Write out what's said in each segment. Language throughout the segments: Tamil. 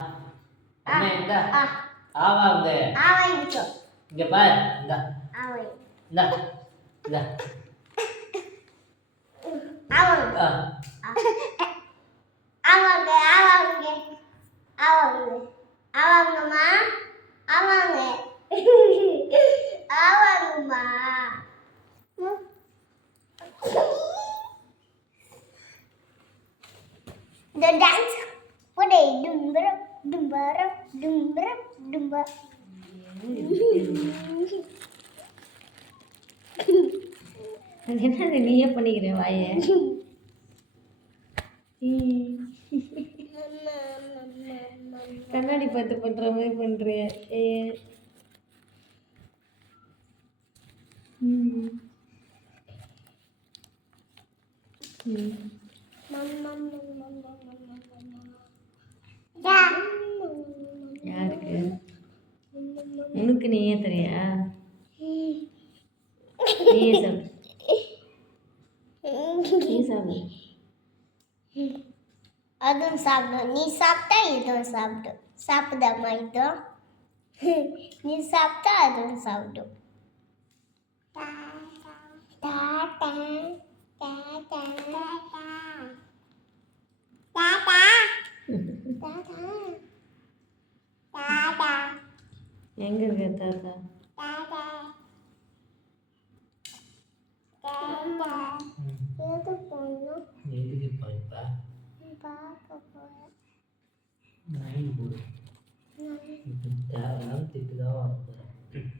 என்ன இந்த ஆவா இந்த ஆவா இங்க பாரு இந்த ஆவா இந்த இந்த ஆவா ஆவாங்க ஆவாங்க ஆவாங்க ஆவாங்கம்மா ஆவாங்க ஆவாங்கம்மா the dance what a dumber dumber dumber dumber என்ன நீயே பண்ணிக்கிற வாயை கண்ணாடி பார்த்து பண்ற மாதிரி பண்றிய யாருக்கு உனக்கு நீயே தெரியா நீயே சாப்பிடு நீ சாப்பிடு அதுவும் சாப்பிடும் நீ சாப்பிட்டா இதுவும் சாப்பிடும் சாப்பிடாமா இதுவும் நீ சாப்பிட்டா அதுவும் சாப்பிடும் எங்க இருக்க தாத்தா எதுக்கு போய்ப்பா நைன் போடு தேவையில்லாம திட்டுதான் வாங்க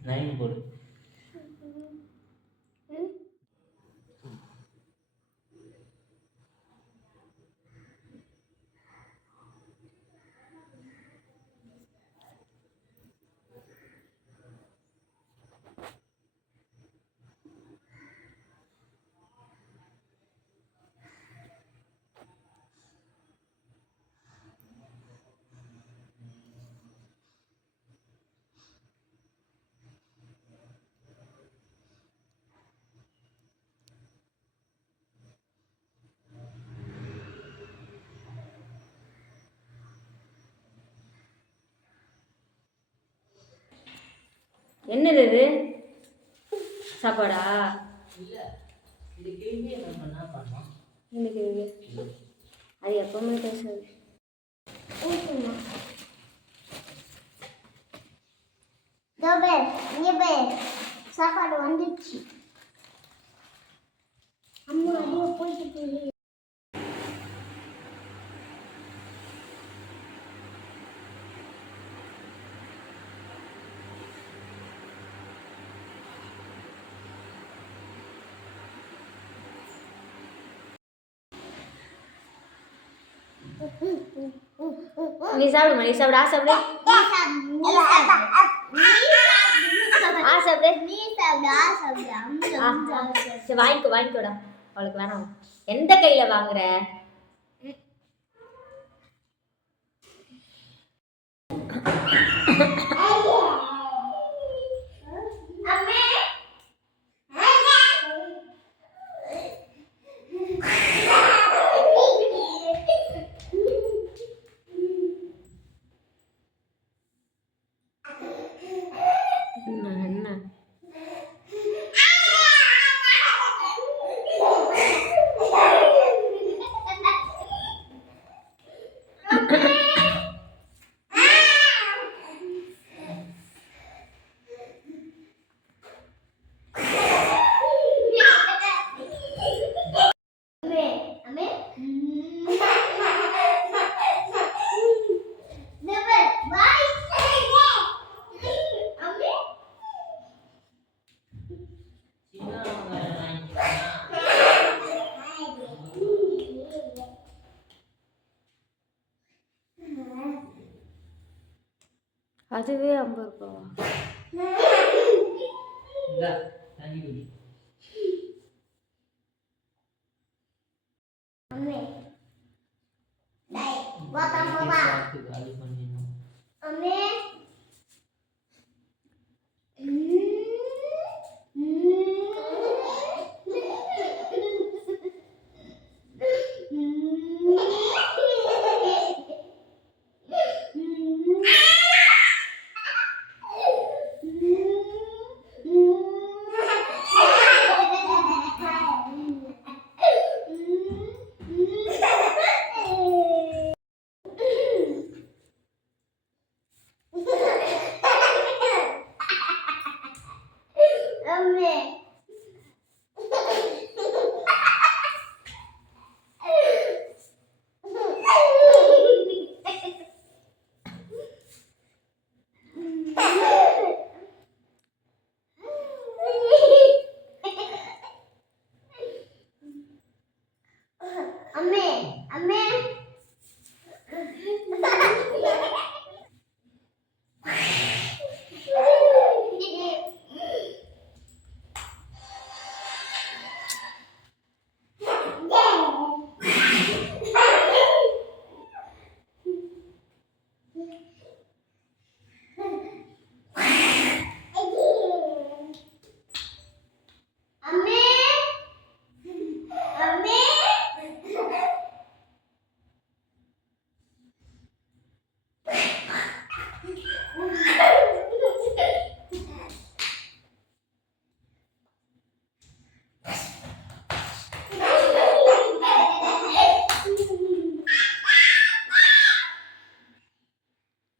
நைன் போடு என்னது இது சாப்பாடா இது கேள்வி என்ன பண்ணோம் இன்னைக்கு அது எப்பவுமே பேசுறது சாப்பாடு வந்துச்சு அம்மா அடியே போயிட்டு நீ சாப்பிடுமா நீ சாப்பிடு ஆ சாப்பிடு ஆ சாப்பிடு சரி வாங்கிக்கோடா அவளுக்கு வேணாம் எந்த கையில வாங்குற அதுவே 50 ரூபாவா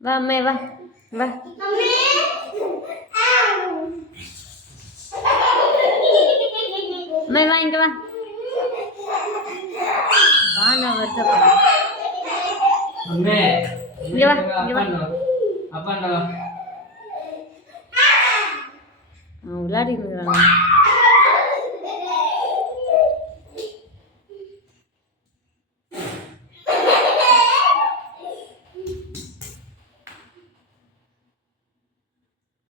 வா அம்மே வா வா அம்மே வா இங்க வா வா நான் வருத்தப்படுறேன் அம்மே இங்க வா இங்க வா அப்பா விளையாடிட்டு இருக்கிறாங்க